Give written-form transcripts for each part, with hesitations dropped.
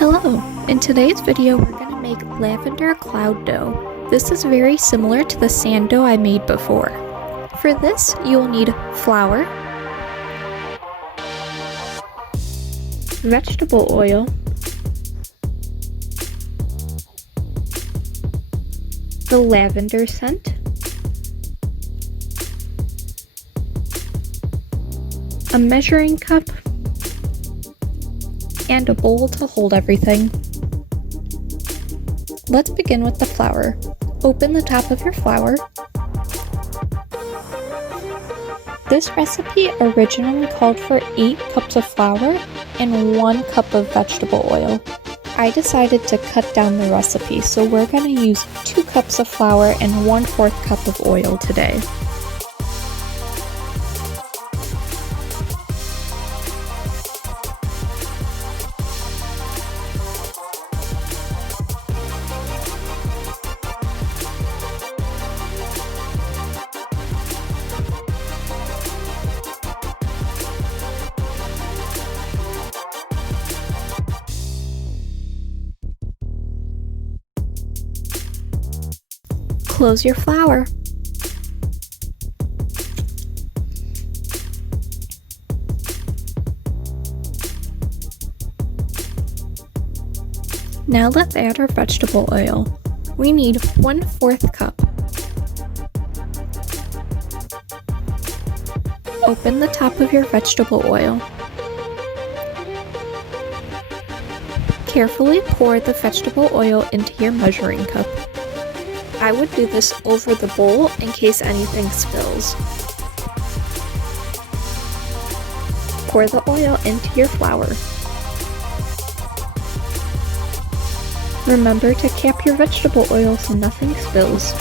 Hello! In today's video we're going to make lavender cloud dough. This is very similar to the sand dough I made before. For this you will need flour, vegetable oil, the lavender scent, a measuring cup, and a bowl to hold everything. Let's begin with the flour. Open the top of your flour. This recipe originally called for 8 cups of flour and 1 cup of vegetable oil. I decided to cut down the recipe, so we're going to use 2 cups of flour and 1/4 cup of oil today. Close your flour. Now let's add our vegetable oil. We need 1/4 cup. Open the top of your vegetable oil. Carefully pour the vegetable oil into your measuring cup. I would do this over the bowl in case anything spills. Pour the oil into your flour. Remember to cap your vegetable oil so nothing spills.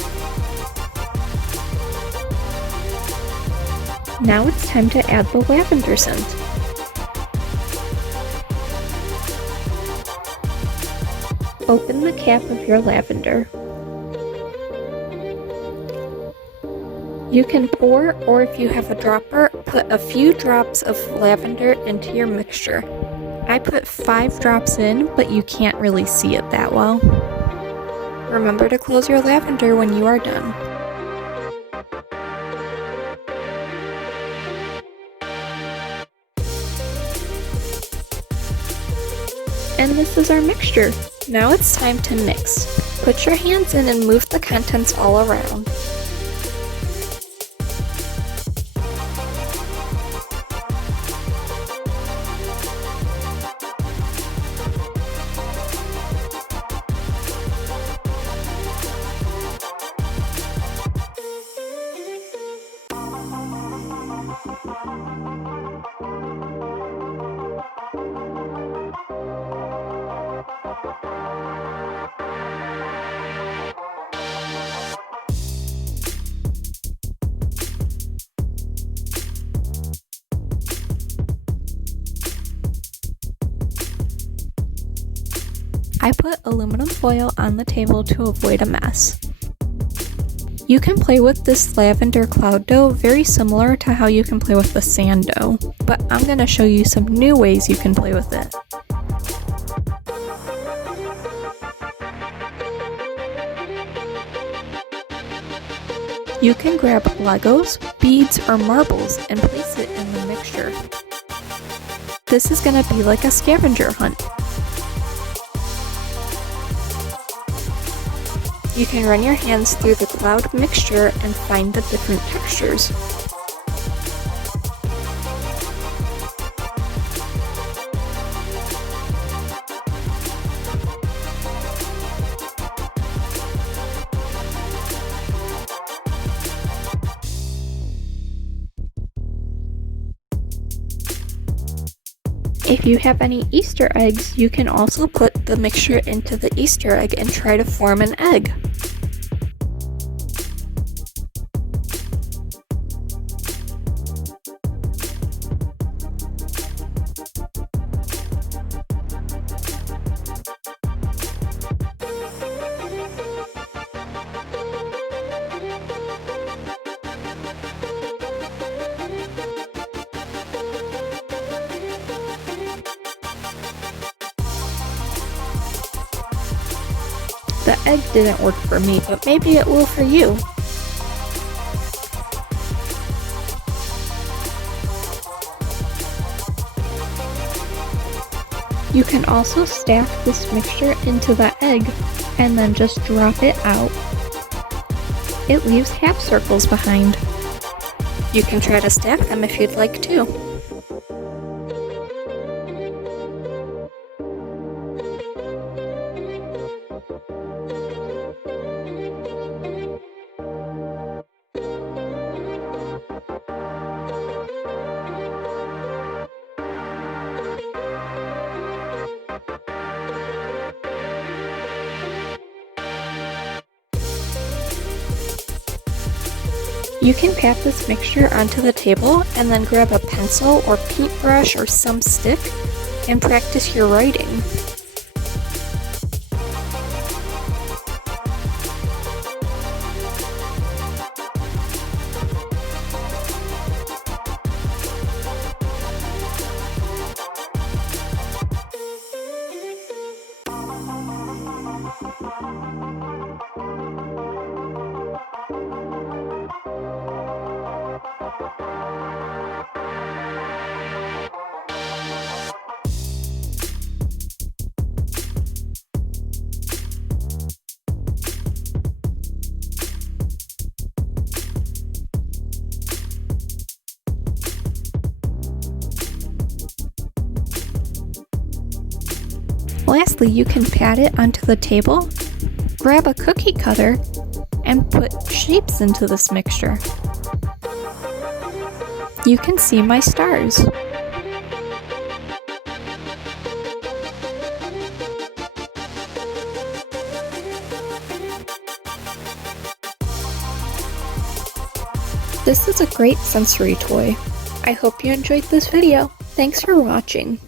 Now it's time to add the lavender scent. Open the cap of your lavender. You can pour, or if you have a dropper, put a few drops of lavender into your mixture. I put 5 drops in, but you can't really see it that well. Remember to close your lavender when you are done. And this is our mixture. Now it's time to mix. Put your hands in and move the contents all around. I put aluminum foil on the table to avoid a mess. You can play with this lavender cloud dough very similar to how you can play with the sand dough, but I'm going to show you some new ways you can play with it. You can grab Legos, beads, or marbles and place it in the mixture. This is going to be like a scavenger hunt. You can run your hands through the cloud mixture and find the different textures. If you have any Easter eggs, you can also put the mixture into the Easter egg and try to form an egg. The egg didn't work for me, but maybe it will for you. You can also stack this mixture into the egg and then just drop it out. It leaves half circles behind. You can try to stack them if you'd like to. You can pat this mixture onto the table and then grab a pencil or paintbrush or some stick and practice your writing. Lastly, you can pat it onto the table, grab a cookie cutter, and put shapes into this mixture. You can see my stars. This is a great sensory toy. I hope you enjoyed this video. Thanks for watching.